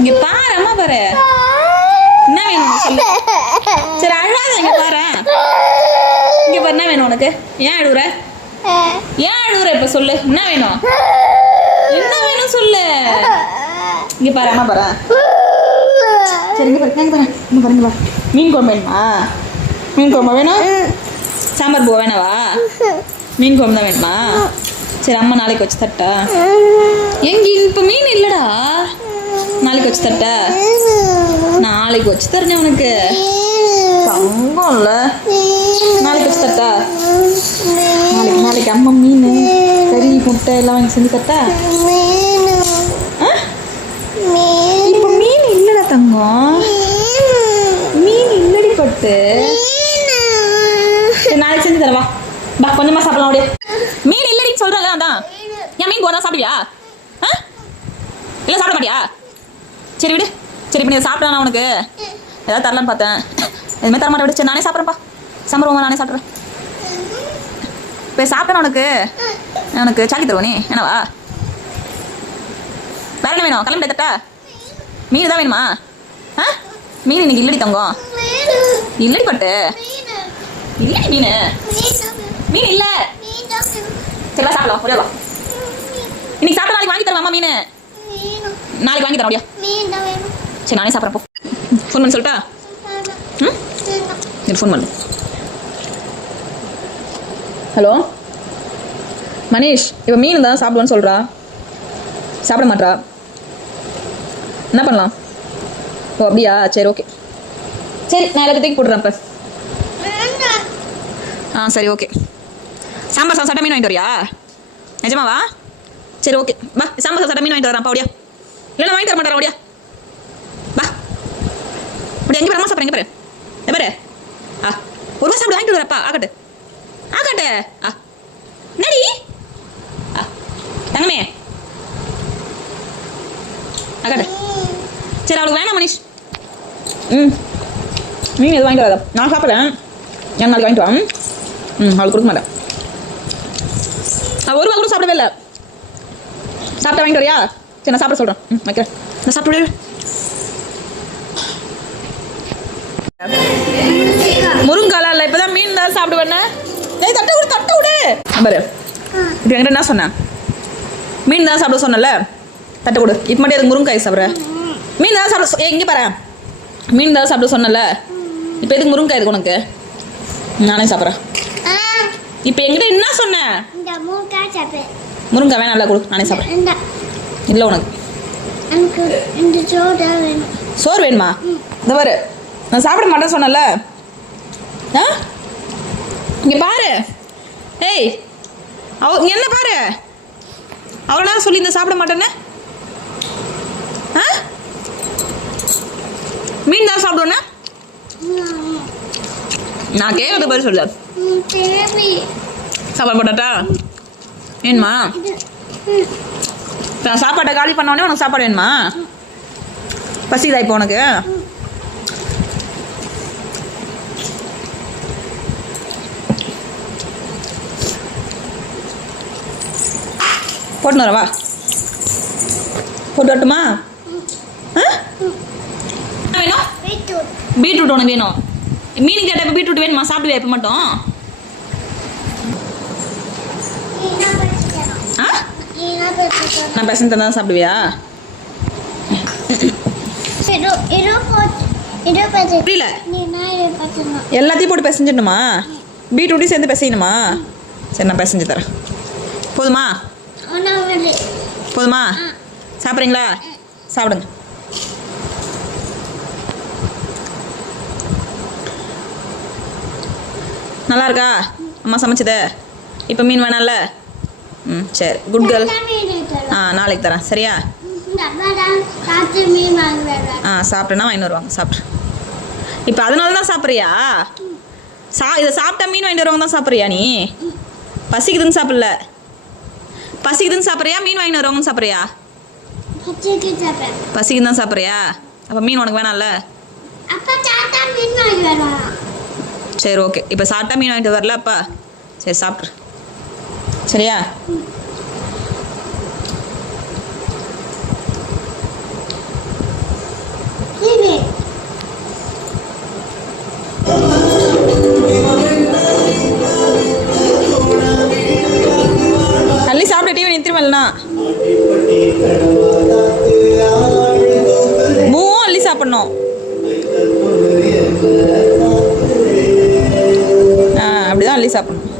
இங்க பாரு அம்மா பாரு. என்ன வேணும் சொல்லு. சரி அழாத இங்க பாரு. இங்க பாரு என்ன வேணும் உனக்கு? ஏன் அழுகுற ஏன் அழுகுற இப்ப சொல்லு? என்ன வேணும்? என்ன வேணும் சொல்லு? இங்க பாரு அம்மா பாரு. சரி இங்க பாரு இங்க பாரு. இங்க பாரு இங்க பாரு. மீன் குழம்பு வேணுமா? மீன் குழம்பு வேணும்? சாம்பார் பூ வேணாவா? மீன் குழம்பு தான் வேணுமா? சரி அம்மா நாளைக்கு வச்சு தட்டா. எங்க இப்போ மீன் இல்லடா. நாளைக்கு வச்சு தட்டா நாளைக்கு வச்சு தரேன் உனக்கு. தங்கம்ல. நாளைக்கு வச்சு தரட்டா? நாளைக்கு நாளைக்கு அம்மா மீன் கறி முட்டை எல்லாம் வாங்கி செஞ்சு தரட்டா? ஆ? இப்போ மீன் இல்லைடா தங்கம். மீன் இல்லடி பட்டு. நாளைக்கு செஞ்சு தரவா பா கொஞ்சமா சாப்பிடலாம் அப்படியே மீன் இல்லடின்னு சொல்றாங்க அதான். என் மீன் போதான் சாப்பிடுவியா? ஆ இல்லை சாப்பிட மாட்டியா? சரி விடு. சரி இப்போ நீ சாப்பிடலாம் உனக்கு. ஏதாவது தரலான்னு பார்த்தேன். எதுவுமே தர மாட்டேன் விடு. சரி நானே சாப்பிட்றேன்ப்பா. சாம்பார் நானே சாப்பிட்றேன் இப்போ சாப்பிட்டேன் உனக்கு? உனக்கு சாக்கி தருவோம் நீ. என்னவா? வேற என்ன வேணும்? கிளம்பி தட்டா? மீன் தான் வேணுமா? ஆ? மீன் இன்னைக்கு இல்லடி தங்கம். இல்லடி பட்டு. இல்லடி மீன். மீன் இல்லை. சரி சாப்பிடலாம். ஒரே வா. இன்னைக்கு சாப்பிட நாளைக்கு வாங்கி தருவாமா மீன்? நாளைக்கு வாங்கி அப்படியா? சரி நானே சாப்பிட்றேன் போ. ஃபோன் பண்ணி சொல்லட்டா? ம்? ஃபோன் பண்ணு. ஹலோ? மனிஷ் இப்போ மீன் தான் சாப்பிடுவேன்னு சொல்கிறா சாப்பிட மாட்றா. என்ன பண்ணலாம்? ஓ அப்படியா? சரி ஓகே சரி நான் எல்லாத்தையும் போட்டுறேன் இப்போ ஆ சரி ஓகே சாம்பார் சாதம் சட்டை மீன் வாங்கிட்டு வரியா? நிஜமாவா? சரி ஓகே வா சாம்பார் சாதம் சட்டை மீன் வாங்கிட்டு வரேன் அப்படியா? இல்லை வாங்கி தர மாட்டேன் அப்படியா? வா. அப்படி எங்கே பாரு சாப்பிட்றேன் எங்கே பாரு. எங்க பாரு. ஆ ஒரு ரூபா அப்படி வாங்கிட்டு வரப்பா ஆகட்டு. ஆகட்டு. ஆ. நடி ஆ தங்கமே. ஆகட்டு. சரி அவளுக்கு வேணாம் மனிஷ் ம். நீ எது வாங்கிட்டு வராதா நான் சாப்பிட்றேன். என் நாளைக்கு வாங்கிட்டு வா. ம்? அவளுக்கு கொடுக்க மாட்டேன். நான் ஒரு ரூபா கூட சாப்பிடவே இல்லை. சாப்பிட்டா வாங்கிட்டு வரியா? சரி நான் சாப்பிட சொல்கிறேன் ம் வைக்கிறேன். நான் சாப்பிட்டு விடு. முருங்காலா இல்லை இப்போ தான் மீன் தான் சாப்பிடுவேண்ணே ஏய் தட்டை விடு தட்டை விடு. பாரு. இப்போ என்கிட்ட என்ன சொன்னேன் மீன் தான் சாப்பிட சொன்னல தட்டை கொடு. இப்போ மட்டும் எதுக்கு முருங்காய் சாப்பிட்ற? மீன் தான் சாப்பிட ஏய் இங்கே பாரு. மீன் தான் சாப்பிட சொன்னல இப்போ எதுக்கு முருங்காய் இருக்கு உனக்கு? நானே சாப்பிட்றேன். இப்போ என்கிட்ட என்ன சாப்பிடு. முருங்காய் வேணாம் நல்லா கொடு. நானே சாப்பிட்றேன். இல்லை உனக்கு. எனக்கு இந்த சோடா வேணும். சோறு வேணுமா? இந்த பாரு. நான் சாப்பிட மாட்டேன்னு சொன்னல ஆ? இங்கே பாரு. ஏய் அவ என்ன பாரு? அவ்வளோ நேரம் சொல்லி இந்த சாப்பிட மாட்டேன்னு? ஆ? மீன் தான் சாப்பிடுவேண்ணே நான் கேட்கறது பாரு சொல்லு. சாப்பாடு போட்டாட்டா வேணுமா? நான் சாப்பாட்டை காலி பண்ண உடனே உனக்கு சாப்பாடு வேணுமா? பசிக்குதா இப்போ உனக்கு? போட்டுன்னு வரவா? போட்டு வரட்டுமா? வேணும்? பீட்ரூட். உனக்கு வேணும். மீன் கேட்ட இப்போ பீட்ரூட் வேணுமா? சாப்பிடுவியா இப்போ மட்டும் நீ என்ன படிச்சுக்கணும் ஆ நீ என்ன படிச்சுக்கணும் நான் பசங்க தான் சாப்பிடுவியா? புரியல. எல்லாத்தையும் போட்டு பிசைஞ்சிடணுமா? பீட்ரூட்டையும் சேர்ந்து பிசையணுமா? சரி நான் பிசைஞ்சு தரேன். போதுமா? போதுமா? சாப்பிட்றீங்களா? சாப்பிடுங்க. நல்லா இருக்கா? அம்மா சமைச்சது? இப்போ மீன் வேணாம்ல? ம் சரி. குட் கேர்ள் ஆ நாளைக்கு தரேன். சரியா? ஆ சாப்பிட்டேன்னா வாங்கிட்டு வருவாங்க சாப்பிட்ரு இப்போ அதனால தான் சாப்பிட்றியா? சா இதை சாப்பிட்டா மீன் வாங்கிட்டு வருவாங்க தான் சாப்பிட்றியா நீ? பசிக்குதுன்னு சாப்பிடல. பசிக்குதுன்னு சாப்பிட்றியா? மீன் வாங்கிட்டு வருவாங்கன்னு சாப்பிட்றியா? பச்சைக்கு பசிக்குன்னு தான் சாப்பிட்றியா? அப்போ மீன் உனக்கு வேணாம்ல? சரி ஓகே இப்போ சாப்பிட்டா மீன் வாங்கிட்டு வரல அப்பா. சரி சாப்பிட்ரு சரியா? அப்படிதான் அள்ளி சாப்பிடணும்.